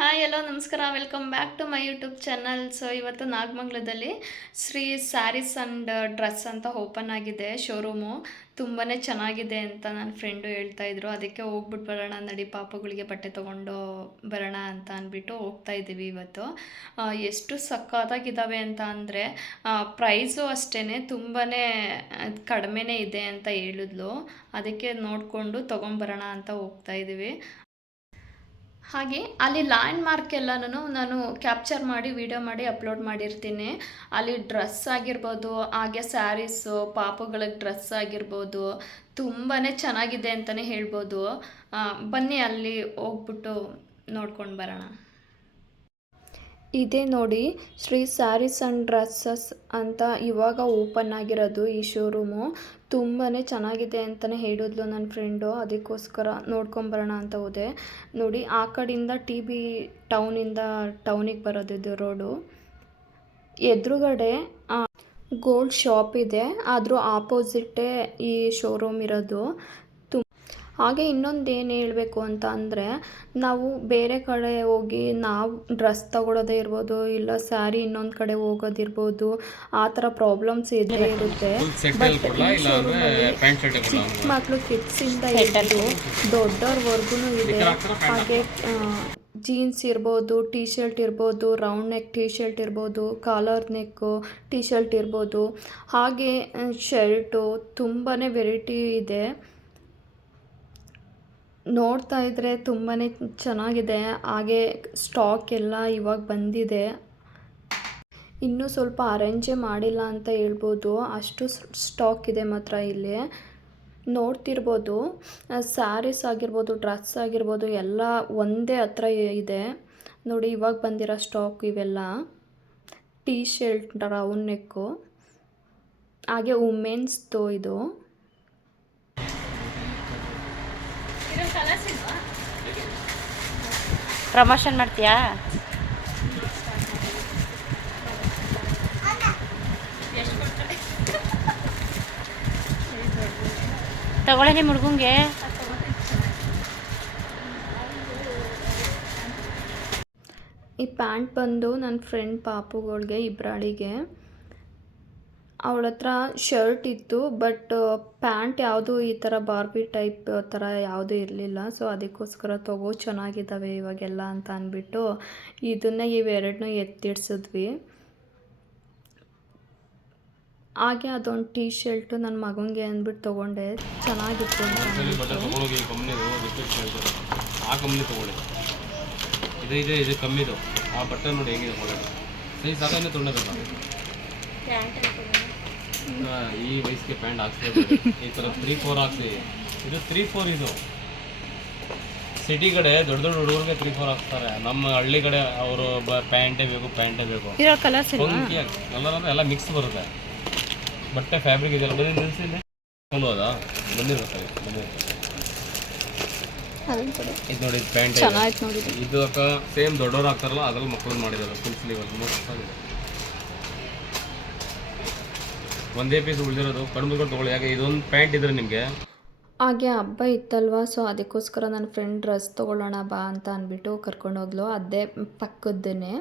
Hi hello ನಮಸ್ಕಾರ, welcome back to my YouTube channel. So ಇವತ್ತು ನಾಗಮಂಗಲದಲ್ಲಿ ಶ್ರೀ ಸ್ಯಾರೀಸ್ ಆ್ಯಂಡ್ ಡ್ರೆಸ್ ಅಂತ ಓಪನ್ ಆಗಿದೆ ಶೋರೂಮು. ತುಂಬಾ ಚೆನ್ನಾಗಿದೆ ಅಂತ ನನ್ನ ಫ್ರೆಂಡು ಹೇಳ್ತಾ ಇದ್ರು. ಅದಕ್ಕೆ ಹೋಗ್ಬಿಟ್ಟು ಬರೋಣ ನಡಿ, ಪಾಪುಗಳಿಗೆ ಬಟ್ಟೆ ತೊಗೊಂಡು ಬರೋಣ ಅಂತ ಅಂದ್ಬಿಟ್ಟು ಹೋಗ್ತಾ ಇದ್ದೀವಿ ಇವತ್ತು. ಎಷ್ಟು ಸಕ್ಕತ್ತಾಗಿದ್ದಾವೆ ಅಂತ ಅಂದರೆ ಪ್ರೈಸು ಅಷ್ಟೇ ತುಂಬಾ ಕಡಿಮೆನೇ ಇದೆ ಅಂತ ಹೇಳಿದ್ಲು. ಅದಕ್ಕೆ ನೋಡಿಕೊಂಡು ತೊಗೊಂಬರೋಣ ಅಂತ ಹೋಗ್ತಾ ಇದ್ದೀವಿ. ಹಾಗೆ ಅಲ್ಲಿ ಲ್ಯಾಂಡ್ ಮಾರ್ಕ್ ಎಲ್ಲನೂ ನಾನು ಕ್ಯಾಪ್ಚರ್ ಮಾಡಿ ವಿಡಿಯೋ ಮಾಡಿ ಅಪ್ಲೋಡ್ ಮಾಡಿರ್ತೀನಿ. ಅಲ್ಲಿ ಡ್ರೆಸ್ ಆಗಿರ್ಬೋದು, ಹಾಗೆ ಸ್ಯಾರೀಸು, ಪಾಪುಗಳಿಗೆ ಡ್ರೆಸ್ ಆಗಿರ್ಬೋದು, ತುಂಬಾ ಚೆನ್ನಾಗಿದೆ ಅಂತಲೇ ಹೇಳ್ಬೋದು. ಬನ್ನಿ ಅಲ್ಲಿ ಹೋಗ್ಬಿಟ್ಟು ನೋಡ್ಕೊಂಡು ಬರೋಣ. ಇದೇ ನೋಡಿ, ಶ್ರೀ ಸ್ಯಾರೀಸ್ ಆ್ಯಂಡ್ ಡ್ರೆಸ್ಸಸ್ ಅಂತ ಇವಾಗ ಓಪನ್ ಆಗಿರೋದು ಈ ಶೋರೂಮು. ತುಂಬಾ ಚೆನ್ನಾಗಿದೆ ಅಂತಲೇ ಹೇಳಿದ್ಲು ನನ್ನ ಫ್ರೆಂಡು. ಅದಕ್ಕೋಸ್ಕರ ನೋಡ್ಕೊಂಬರೋಣ ಅಂತ ಹೋದೆ. ನೋಡಿ, ಆ ಕಡೆಯಿಂದ TB ಟೌನಿಂದ ಟೌನಿಗೆ ಬರೋದಿದ್ದು ರೋಡು. ಎದುರುಗಡೆ ಗೋಲ್ಡ್ ಶಾಪ್ ಇದೆ, ಆದರೂ ಆಪೋಸಿಟ್ಟೇ ಈ ಶೋರೂಮ್ ಇರೋದು. ಹಾಗೆ ಇನ್ನೊಂದು ಏನು ಹೇಳಬೇಕು ಅಂತ ಅಂದರೆ, ನಾವು ಬೇರೆ ಕಡೆ ಹೋಗಿ ನಾವು ಡ್ರೆಸ್ ತಗೊಳ್ಳೋದೇ ಇರ್ಬೋದು, ಇಲ್ಲ ಸ್ಯಾರಿ ಇನ್ನೊಂದು ಕಡೆ ಹೋಗೋದಿರ್ಬೋದು, ಆ ಥರ ಪ್ರಾಬ್ಲಮ್ಸ್ ಇದ್ದೇ ಇರುತ್ತೆ. ಬಟ್ ಈ ಶೋರೂಮಲ್ಲಿ ಚಿಕ್ಕ ಮಕ್ಕಳು ಕಿಡ್ಸಿಂದ ಹಿಡಿದು ದೊಡ್ಡವ್ರವರೆಗೂ ಇದೆ. ಹಾಗೆ ಜೀನ್ಸ್ ಇರ್ಬೋದು, ಟೀ ಶರ್ಟ್ ಇರ್ಬೋದು, ರೌಂಡ್ ನೆಕ್ ಟೀ ಶರ್ಟ್ ಇರ್ಬೋದು, ಕಾಲರ್ ನೆಕ್ಕು ಟೀ ಶರ್ಟ್ ಇರ್ಬೋದು, ಹಾಗೆ ಶರ್ಟು ತುಂಬಾ ವೆರೈಟಿ ಇದೆ. ನೋಡ್ತಾ ಇದ್ದರೆ ತುಂಬಾ ಚೆನ್ನಾಗಿದೆ. ಹಾಗೆ ಸ್ಟಾಕ್ ಎಲ್ಲ ಇವಾಗ ಬಂದಿದೆ. ಇನ್ನೂ ಸ್ವಲ್ಪ ಅರೇಂಜೇ ಮಾಡಿಲ್ಲ ಅಂತ ಹೇಳ್ಬೋದು, ಅಷ್ಟು ಸ್ಟಾಕ್ ಇದೆ ಮಾತ್ರ ಇಲ್ಲಿ. ನೋಡ್ತಿರ್ಬೋದು, ಸ್ಯಾರೀಸ್ ಆಗಿರ್ಬೋದು, ಡ್ರೆಸ್ ಆಗಿರ್ಬೋದು, ಎಲ್ಲ ಒಂದೇ ಹತ್ರ ಇದೆ. ನೋಡಿ, ಇವಾಗ ಬಂದಿರೋ ಸ್ಟಾಕ್ ಇವೆಲ್ಲ. ಟೀ ಶರ್ಟ್ ರೌಂಡ್ ನೆಕ್ಕು, ಹಾಗೆ ವುಮೆನ್ಸ್ದು ಇದು. ಪ್ರಮೋಷನ್ ಮಾಡ್ತೀಯಾ? ತಗೊಳ್ಳಿ ನಿಮ್ಮ ಹುಡುಗಂಗೆ. ಈ ಪ್ಯಾಂಟ್ ಬಂದು ನನ್ನ ಫ್ರೆಂಡ್ ಪಾಪುಗಳಿಗೆ ಇಬ್ರಾಳಿಗೆ. ಅವಳ ಹತ್ರ ಶರ್ಟ್ ಇತ್ತು, ಬಟ್ ಪ್ಯಾಂಟ್ ಯಾವುದು ಈ ಥರ ಬಾರ್ಬಿ ಟೈಪ್ ಥರ ಯಾವುದೂ ಇರಲಿಲ್ಲ. ಸೊ ಅದಕ್ಕೋಸ್ಕರ ಚೆನ್ನಾಗಿದ್ದಾವೆ ಇವಾಗೆಲ್ಲ ಅಂತ ಅಂದ್ಬಿಟ್ಟು ಇದನ್ನೇ ಇವೆರಡನ್ನೂ ಎತ್ತಿಡ್ಸಿದ್ವಿ. ಹಾಗೆ ಅದೊಂದು ಟೀ ಶರ್ಟು ನನ್ನ ಮಗನಿಗೆ ಅಂದ್ಬಿಟ್ಟು ತೊಗೊಂಡೆ, ಚೆನ್ನಾಗಿತ್ತು ಅಂತ ಇದು ಕಮ್ಮಿದು. ಆ ಬಟ್ಟೆ ನೋಡಿ ಹೆಂಗಿದೆ ಒಳ್ಳೆದು. ಸೈಜ್ ಸಾಕನೇ ತೊಗೊಂಡದಲ್ಲ. ಈ ವಯಸ್ಸಿಗೆ ಪ್ಯಾಂಟ್ ಹಾಕ್ಸ್ಬೇಕು. ಈ ಥರ 3-4 ಹಾಕ್ಸಿ. ಇದು 3-4 ಇದು. ಸಿಟಿ ಕಡೆ ದೊಡ್ಡ ದೊಡ್ಡ ಹುಡುಗರಿಗೆ 3-4 ಹಾಕ್ತಾರೆ. ನಮ್ಮ ಹಳ್ಳಿ ಕಡೆ ಅವರು ಪ್ಯಾಂಟೇ ಬೇಕು. ಕಲರ್ಸ್ ಕಲರ್ ಅಂದರೆ ಎಲ್ಲ ಮಿಕ್ಸ್ ಬರುತ್ತೆ. ಬಟ್ಟೆ ಫ್ಯಾಬ್ರಿಕ್ ಇದೆಲ್ಲ ಬಂದು ನಿಲ್ಸಿದೆ ಹೋದಾ ಬಂದಿರುತ್ತೆ. ಇದು ನೋಡಿ, ಪ್ಯಾಂಟ್ ಇದು ಸೇಮ್ ದೊಡ್ಡವ್ರು ಹಾಕ್ತಾರಲ್ಲ ಅದ್ರಲ್ಲಿ ಮಕ್ಕಳು ಮಾಡಿದ್ದಾರೆ. ಫುಲ್ ಸ್ಲೀವ್ ಅಲ್ಲಿ ಒಂದೇ ಪೀಸ್ ಉಳಿದಿರೋದು. ಕಡಿಮೆ ತೊಗೊಳ್ಳಿ. ಯಾಕೆ ಇದೊಂದು ಪ್ಯಾಂಟ್ ಇದ್ರೆ ನಿಮಗೆ. ಹಾಗೆ ಹಬ್ಬ ಇತ್ತಲ್ವ, ಸೊ ಅದಕ್ಕೋಸ್ಕರ ನನ್ನ ಫ್ರೆಂಡ್ ಡ್ರೆಸ್ ತೊಗೊಳ್ಳೋಣ ಬಾ ಅಂತ ಅಂದ್ಬಿಟ್ಟು ಕರ್ಕೊಂಡೋದ್ಲು. ಅದೇ ಪಕ್ಕದ್ದೇನೆ.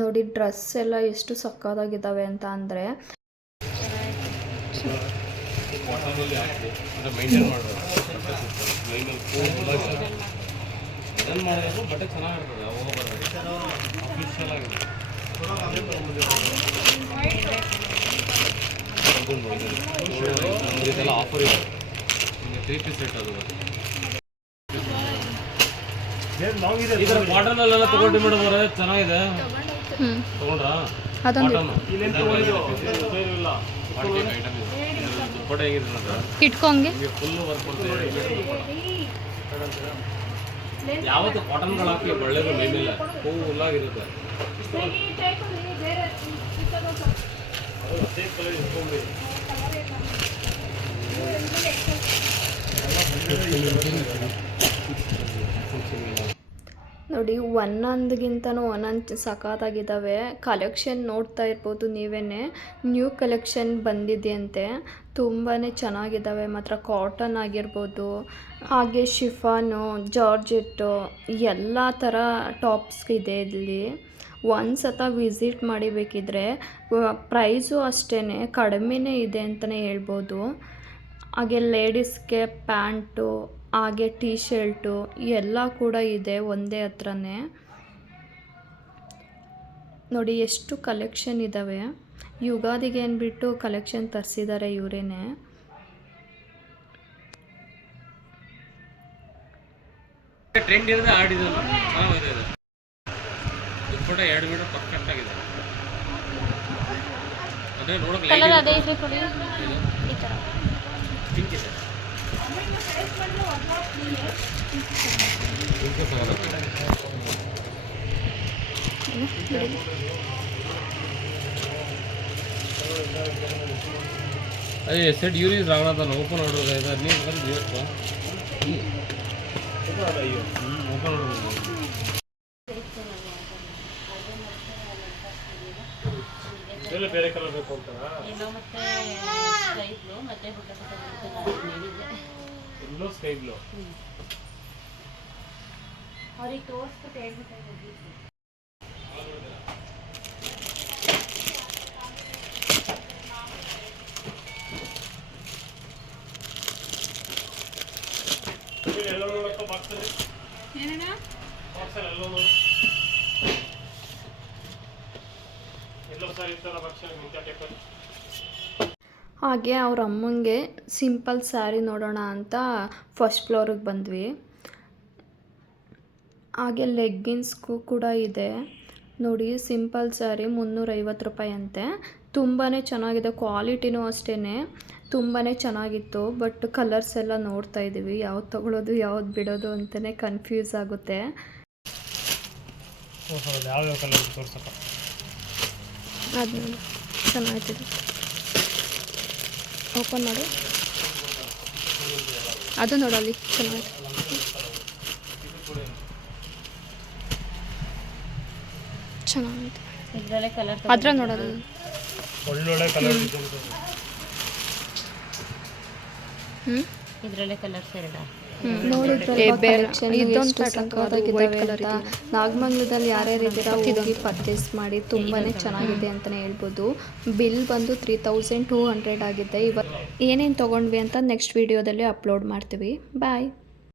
ನೋಡಿ, ಡ್ರೆಸ್ ಎಲ್ಲ ಎಷ್ಟು ಸಕ್ಕತ್ತಾಗಿದ್ದಾವೆ ಅಂತ ಅಂದರೆ. ಬಟ್ಟೆ ಚೆನ್ನಾಗಿರ್ತದೆ. ಇದೆಲ್ಲ ಆಫರ್ ಇದೆ. 3 ಪೀಸ್ ಸೆಟ್ ಅದು. ಇದರ ಕಾಟನಲ್ಲೆಲ್ಲ ತಗೊಂಡು ಮೇಡಮ್ ಅವರೇ, ಚೆನ್ನಾಗಿದೆ. ತಗೊಂಡ್ರಾ? ದುಪ್ಪಟ್ಟೆ ಹೇಗಿದೆ ಇಟ್ಕೊಂಗೆ ಫುಲ್ ವರ್ಕ್ ಕೊಡ್ತೀವಿ. ಯಾವತ್ತು ಕಾಟನ್ಗಳು ಹಾಕಿ ಒಳ್ಳೇದು ಮೇಲಿಲ್ಲ, ಫುಲ್ಲಾಗಿರುತ್ತೆ. ನೋಡಿ, ಒಂದೊಂದಗಿಂತನೂ ಒಂದೊಂದು ಸಖತ್ತಾಗಿದ್ದಾವೆ. ಕಲೆಕ್ಷನ್ ನೋಡ್ತಾ ಇರ್ಬೋದು ನೀವೇ. ನ್ಯೂ ಕಲೆಕ್ಷನ್ ಬಂದಿದೆಯಂತೆ. ತುಂಬಾ ಚೆನ್ನಾಗಿದ್ದಾವೆ ಮಾತ್ರ. ಕಾಟನ್ ಆಗಿರ್ಬೋದು, ಹಾಗೆ ಶಿಫಾನು, ಜಾರ್ಜೆಟ್ಟು ಎಲ್ಲ ಥರ ಟಾಪ್ಸ್ ಇದೆ ಇಲ್ಲಿ. ಒಂದು ಸತ ವಿಸಿಟ್ ಮಾಡಿ ಬೇಕಿದ್ರೆ. ಪ್ರೈಸು ಅಷ್ಟೇ ಕಡಿಮೆನೇ ಇದೆ ಅಂತಲೇ ಹೇಳ್ಬೋದು. ಹಾಗೆ ಲೇಡೀಸ್ಗೆ ಪ್ಯಾಂಟು, ಹಾಗೆ ಟೀ ಶರ್ಟು ಎಲ್ಲ ಕೂಡ ಇದೆ ಒಂದೇ ಹತ್ರನೇ. ನೋಡಿ ಎಷ್ಟು ಕಲೆಕ್ಷನ್ ಇದ್ದಾವೆ. ಯುಗಾದಿಗೆ ಅಂದ್ಬಿಟ್ಟು ಕಲೆಕ್ಷನ್ ತರಿಸಿದ್ದಾರೆ ಇವರೇನೆ. ಟ್ರೆಂಡ್ ಇರೋದೇ ಆಡಿದಲ್ಲ, ಚೆನ್ನಾಗಿದೆ ಇದು. ದುಪ್ಪಟ್ಟ 2 ಮೀಟರ್ ಪರ್ಫೆಕ್ಟ್ ಆಗಿದೆ. ಅದೇ ನೋಡಕ್ಕೆ ಕಲರ್ ಲೈಟ್ ಅದೇ ಇದ್ರೆ ಕೊಡಿ ಈ ಥರ. ಪಿಂಕ್ ಇದೆ. ಪಿಂಕ್ ತಗೊಳ್ಳುತ್ತೆ. ಅದೇ ಸೆಟ್ ಯೂರಿಸ್ ರಾಗಣ ಓಪನ್ ಆರ್ಡರ್ ಇದೆ. ನೀವು ಬಂದು ಇವತ್ತು ಓಪನ್ ಆರ್ಡರ್ ಇದೆಲ್ಲ ಬೇರೆ ಕಲರ್ ಬೇಕು ಅಂತ ಎಲ್ಲೋ ಸ್ಕೈ ಬ್ಲೂ. ಅವ್ರಿಗೆ ತೋರಿಸ್ಬಿಟ್ಟು ಹೇಳ್ಬಿಟ್ಟು ಎಲ್ಲೋ ನೋಡಕ್ಕ ಬಾಕ್ಸಲ್ಲಿ ಏನೇನ ಬಾಕ್ಸಲ್ಲಿ ಎಲ್ಲೋ ನೋಡು. ಎಲ್ಲೋ ಸರ್ ಈ ಥರ ಬಾಕ್ಸಲ್ಲಿ ಮಿಂಚ ಟೈಪಲ್ಲಿ. ಹಾಗೆ ಅವ್ರ ಅಮ್ಮಂಗೆ ಸಿಂಪಲ್ ಸ್ಯಾರಿ ನೋಡೋಣ ಅಂತ ಫಸ್ಟ್ ಫ್ಲೋರಿಗೆ ಬಂದ್ವಿ. ಹಾಗೆ ಲೆಗ್ಗಿನ್ಸ್ಗೂ ಕೂಡ ಇದೆ ನೋಡಿ. ಸಿಂಪಲ್ ಸ್ಯಾರಿ 350 ರೂಪಾಯಿ ಅಂತೆ. ತುಂಬಾ ಚೆನ್ನಾಗಿದೆ. ಕ್ವಾಲಿಟಿನೂ ಅಷ್ಟೇ ತುಂಬಾ ಚೆನ್ನಾಗಿತ್ತು. ಬಟ್ ಕಲರ್ಸ್ ಎಲ್ಲ ನೋಡ್ತಾ ಇದ್ದೀವಿ, ಯಾವ್ದು ತೊಗೊಳೋದು ಯಾವ್ದು ಬಿಡೋದು ಅಂತಲೇ ಕನ್ಫ್ಯೂಸ್ ಆಗುತ್ತೆ. ಯಾವ ಕಲರ್ ತೋರ್ಸಪ್ಪ. ಅದು ಚೆನ್ನಾಗಿದೆ. ಓಪನ್ ಮಾಡು. ಅದು ನೋಡಲ್ಲಿ ಚೆನ್ನಾಗಿದೆ. ಚೆನ್ನಾಗಿದೆ. ಇದರಲ್ಲೇ ಕಲರ್ ಅದ್ರ ನೋಡೋದು ಒಳ್ಳೊಳ್ಳೆ ಕಲರ್. ಇದರಲ್ಲೇ ಕಲರ್ಸ್ ಎರಡ ನಾಗಮಂಗಲದಲ್ಲಿ ಯಾರ್ಯಾರು ಇದ್ದೀರಾ ಹೋಗಿ ಪರ್ಚೇಸ್ ಮಾಡಿ. ತುಂಬಾ ಚೆನ್ನಾಗಿದೆ ಅಂತಲೇ ಹೇಳ್ಬೋದು. ಬಿಲ್ ಬಂದು 3200 ಆಗಿದೆ. ಇವತ್ತು ಏನೇನು ತೊಗೊಂಡ್ವಿ ಅಂತ ನೆಕ್ಸ್ಟ್ ವಿಡಿಯೋದಲ್ಲಿ ಅಪ್ಲೋಡ್ ಮಾಡ್ತೀವಿ. ಬಾಯ್.